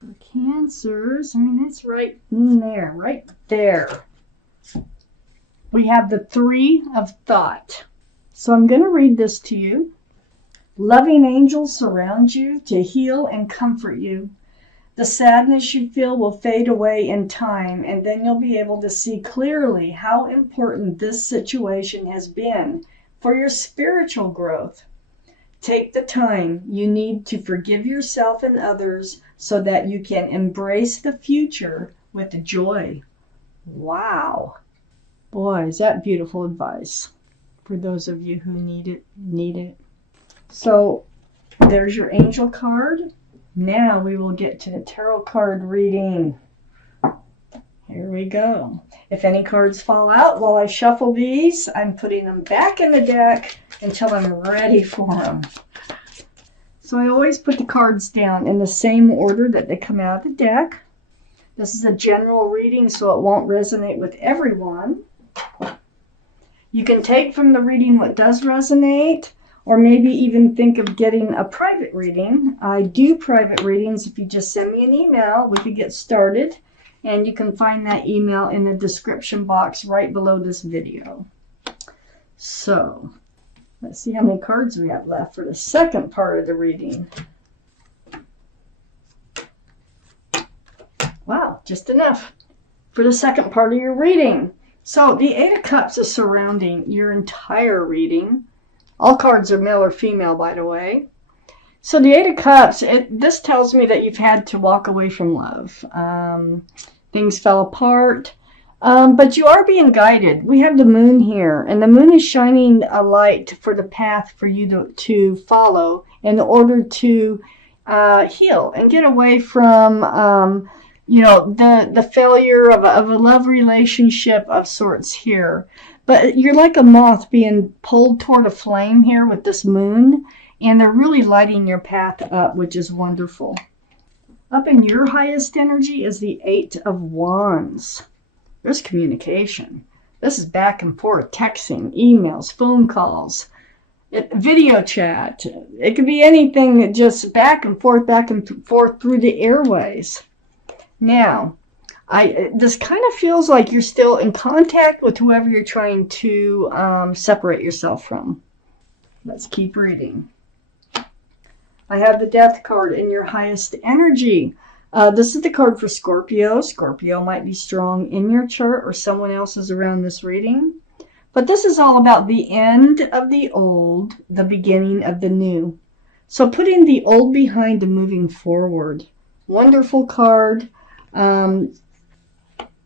For Cancers, I mean, it's right in there, right there. We have the Three of Thought. So I'm going to read this to you. Loving angels surround you to heal and comfort you. The sadness you feel will fade away in time, and then you'll be able to see clearly how important this situation has been for your spiritual growth. Take the time you need to forgive yourself and others so that you can embrace the future with joy. Wow. Boy, is that beautiful advice for those of you who need it. So there's your angel card. Now we will get to the tarot card reading. Here we go. If any cards fall out while I shuffle these, I'm putting them back in the deck until I'm ready for them. So I always put the cards down in the same order that they come out of the deck. This is a general reading, so it won't resonate with everyone. You can take from the reading what does resonate, or maybe even think of getting a private reading. I do private readings. If you just send me an email, we could get started. And you can find that email in the description box right below this video. So, let's see how many cards we have left for the second part of the reading. Wow, just enough for the second part of your reading. So, the Eight of Cups is surrounding your entire reading. All cards are male or female, by the way. So the Eight of Cups, this tells me that you've had to walk away from love. Things fell apart, but you are being guided. We have the moon here, and the moon is shining a light for the path for you to follow in order to heal and get away from, the failure of a love relationship of sorts here. But you're like a moth being pulled toward a flame here with this moon, and they're really lighting your path up, which is wonderful. Up in your highest energy is the Eight of Wands. There's communication. This is back and forth, texting, emails, phone calls, video chat. It could be anything, just back and forth through the airways. Now, this kind of feels like you're still in contact with whoever you're trying to separate yourself from. Let's keep reading. I have the Death card in your highest energy. This is the card for Scorpio. Scorpio might be strong in your chart or someone else's around this reading. But this is all about the end of the old, the beginning of the new. So putting the old behind and moving forward. Wonderful card.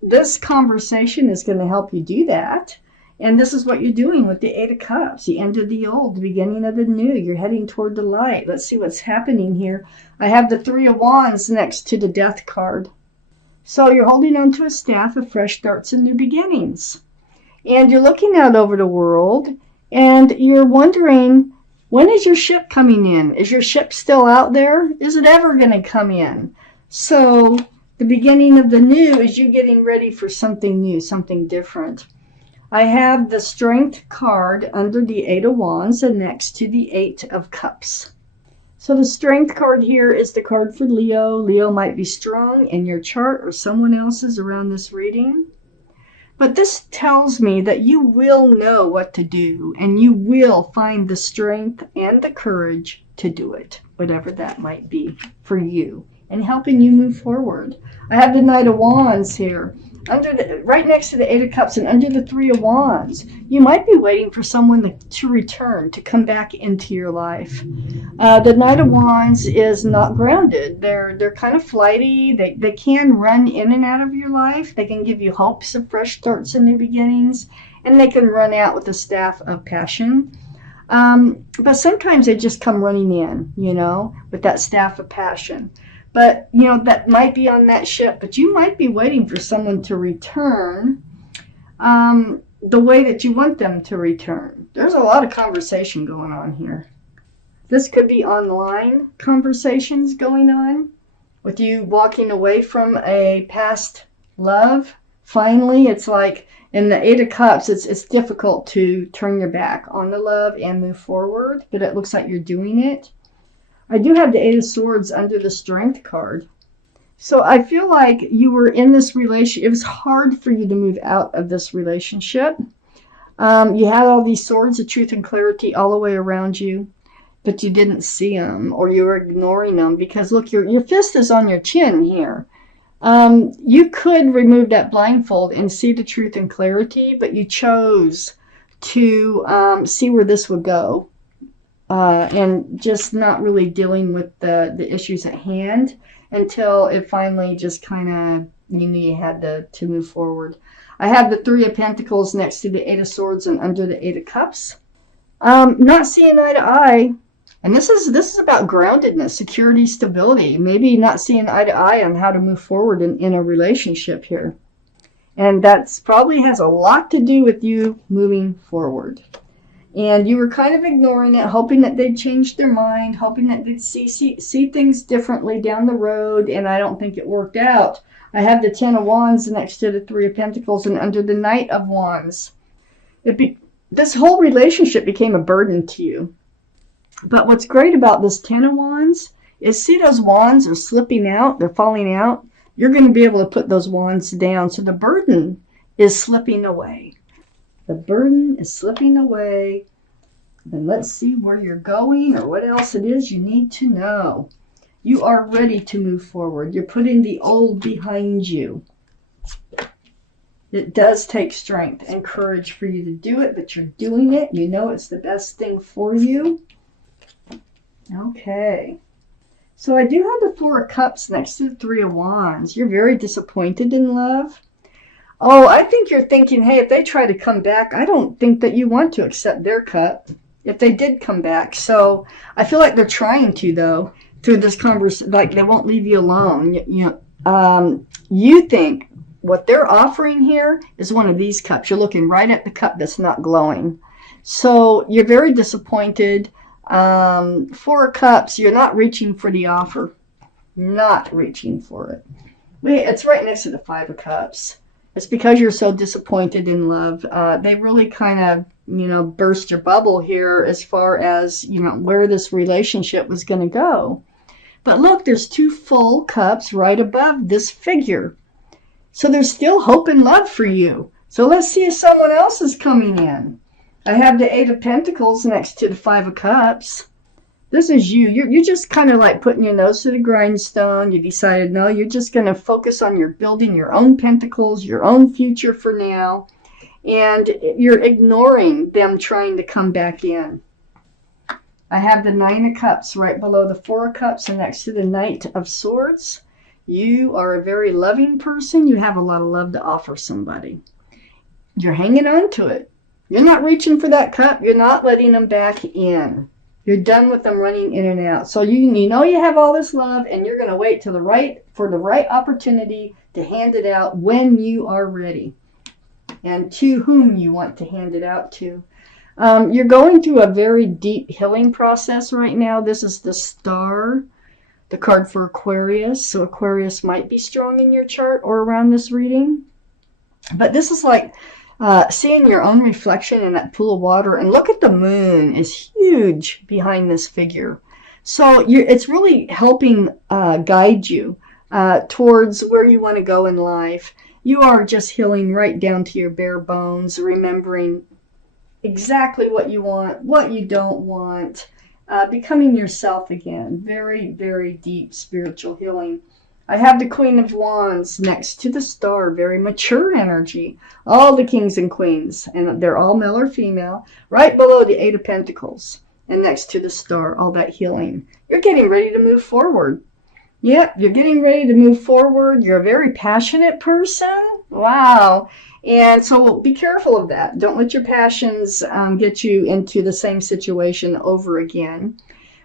This conversation is going to help you do that. And this is what you're doing with the Eight of Cups. The end of the old, the beginning of the new. You're heading toward the light. Let's see what's happening here. I have the Three of Wands next to the Death card. So you're holding on to a staff of fresh starts and new beginnings. And you're looking out over the world, and you're wondering, when is your ship coming in? Is your ship still out there? Is it ever going to come in? So the beginning of the new is you getting ready for something new, something different. I have the Strength card under the Eight of Wands and next to the Eight of Cups. So the Strength card here is the card for Leo. Leo might be strong in your chart or someone else's around this reading. But this tells me that you will know what to do, and you will find the strength and the courage to do it, whatever that might be for you, and helping you move forward. I have the Knight of Wands here, right next to the Eight of Cups and under the Three of Wands. You might be waiting for someone to return, to come back into your life. The Knight of Wands is not grounded. They're kind of flighty. They can run in and out of your life. They can give you hopes of fresh starts and new beginnings, and they can run out with the staff of passion. But sometimes they just come running in, with that staff of passion. But, that might be on that ship, but you might be waiting for someone to return the way that you want them to return. There's a lot of conversation going on here. This could be online conversations going on with you walking away from a past love. Finally, it's like in the Eight of Cups, it's difficult to turn your back on the love and move forward, but it looks like you're doing it. I do have the Eight of Swords under the Strength card. So I feel like you were in this relationship. It was hard for you to move out of this relationship. You had all these swords of truth and clarity all the way around you, but you didn't see them, or you were ignoring them because look, your fist is on your chin here. You could remove that blindfold and see the truth and clarity, but you chose to see where this would go, and just not really dealing with the issues at hand until it finally just kind of, you knew you had to move forward. I have the Three of Pentacles next to the Eight of Swords and under the Eight of Cups. Not seeing eye to eye. And this is about groundedness, security, stability. Maybe not seeing eye to eye on how to move forward in a relationship here. And that's probably has a lot to do with you moving forward. And you were kind of ignoring it, hoping that they'd change their mind, hoping that they'd see things differently down the road. And I don't think it worked out. I have the Ten of Wands next to the Three of Pentacles and under the Knight of Wands. This whole relationship became a burden to you. But what's great about this Ten of Wands is, see those wands are slipping out, they're falling out. You're going to be able to put those wands down. So the burden is slipping away. The burden is slipping away. Then let's see where you're going or what else it is you need to know. You are ready to move forward. You're putting the old behind you. It does take strength and courage for you to do it, but you're doing it. You know it's the best thing for you. Okay. So I do have the Four of Cups next to the Three of Wands. You're very disappointed in love. Oh, I think you're thinking, hey, if they try to come back, I don't think that you want to accept their cut if they did come back. So I feel like they're trying to, though, through this conversation, like they won't leave you alone. You think what they're offering here is one of these cups. You're looking right at the cup that's not glowing. So you're very disappointed. Four of Cups, you're not reaching for the offer. Not reaching for it. Wait, it's right next to the Five of Cups. It's because you're so disappointed in love. They really kind of, burst your bubble here as far as, where this relationship was going to go. But look, there's two full cups right above this figure. So there's still hope and love for you. So let's see if someone else is coming in. I have the Eight of Pentacles next to the Five of Cups. This is you. You're just kind of like putting your nose to the grindstone. You decided, no, you're just going to focus on building your own pentacles, your own future for now. And you're ignoring them trying to come back in. I have the Nine of Cups right below the Four of Cups and next to the Knight of Swords. You are a very loving person. You have a lot of love to offer somebody. You're hanging on to it. You're not reaching for that cup. You're not letting them back in. You're done with them running in and out. So you know you have all this love, and you're going to wait for the right opportunity to hand it out when you are ready, and to whom you want to hand it out to. You're going through a very deep healing process right now. This is the Star, the card for Aquarius. So Aquarius might be strong in your chart or around this reading. But this is like seeing your own reflection in that pool of water. And look at the moon is huge behind this figure. So it's really helping guide you towards where you want to go in life. You are just healing right down to your bare bones, remembering exactly what you want, what you don't want, becoming yourself again. Very, very deep spiritual healing. I have the Queen of Wands next to the Star, very mature energy. All the kings and queens, and they're all male or female, right below the Eight of Pentacles. And next to the Star, all that healing. You're getting ready to move forward. Yep, you're getting ready to move forward. You're a very passionate person. Wow. And so be careful of that. Don't let your passions get you into the same situation over again.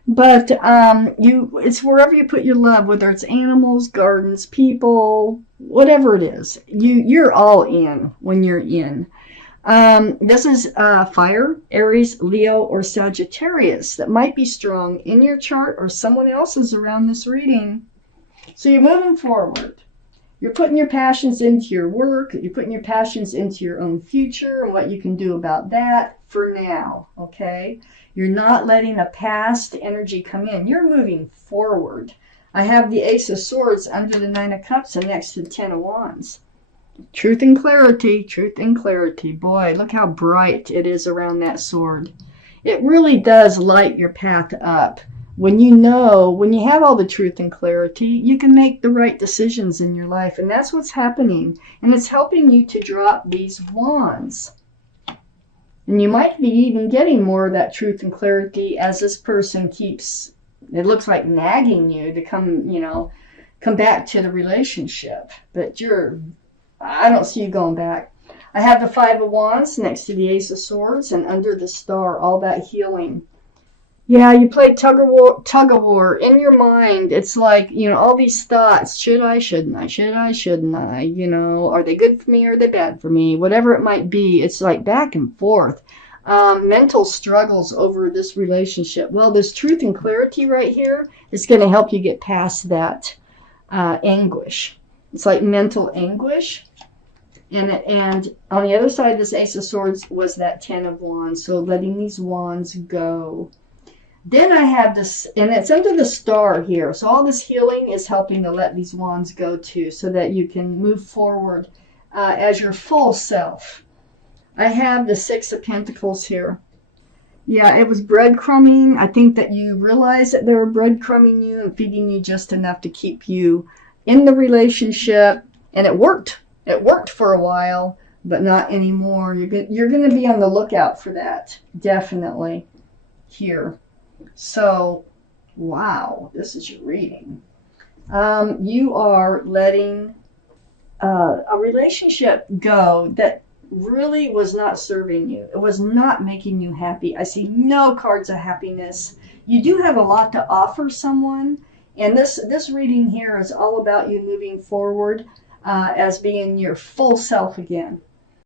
But it's wherever you put your love, whether it's animals, gardens, people, whatever it is. You're all in when you're in. This is fire, Aries, Leo, or Sagittarius that might be strong in your chart or someone else's around this reading. So you're moving forward. You're putting your passions into your work. You're putting your passions into your own future and what you can do about that for now, okay? You're not letting a past energy come in. You're moving forward. I have the Ace of Swords under the Nine of Cups and next to the Ten of Wands. Truth and clarity, truth and clarity. Boy, look how bright it is around that sword. It really does light your path up. When you know, when you have all the truth and clarity, you can make the right decisions in your life. And that's what's happening. And it's helping you to drop these wands. And you might be even getting more of that truth and clarity as this person keeps, it looks like, nagging you to come, come back to the relationship. But I don't see you going back. I have the Five of Wands next to the Ace of Swords and under the Star, all that healing. Yeah, you play tug of war in your mind. It's like, all these thoughts. Should I, shouldn't I? Should I, shouldn't I? Are they good for me or are they bad for me? Whatever it might be, it's like back and forth. Mental struggles over this relationship. Well, this truth and clarity right here is going to help you get past that anguish. It's like mental anguish. And on the other side of this Ace of Swords was that Ten of Wands. So letting these wands go. Then I have this, and it's under the Star here. So all this healing is helping to let these wands go too, so that you can move forward as your full self. I have the Six of Pentacles here. Yeah, it was breadcrumbing. I think that you realized that they were breadcrumbing you and feeding you just enough to keep you in the relationship. And it worked. It worked for a while, but not anymore. You're going to be on the lookout for that, definitely, here. So, wow, this is your reading. You are letting a relationship go that really was not serving you. It was not making you happy. I see no cards of happiness. You do have a lot to offer someone, and this reading here is all about you moving forward as being your full self again.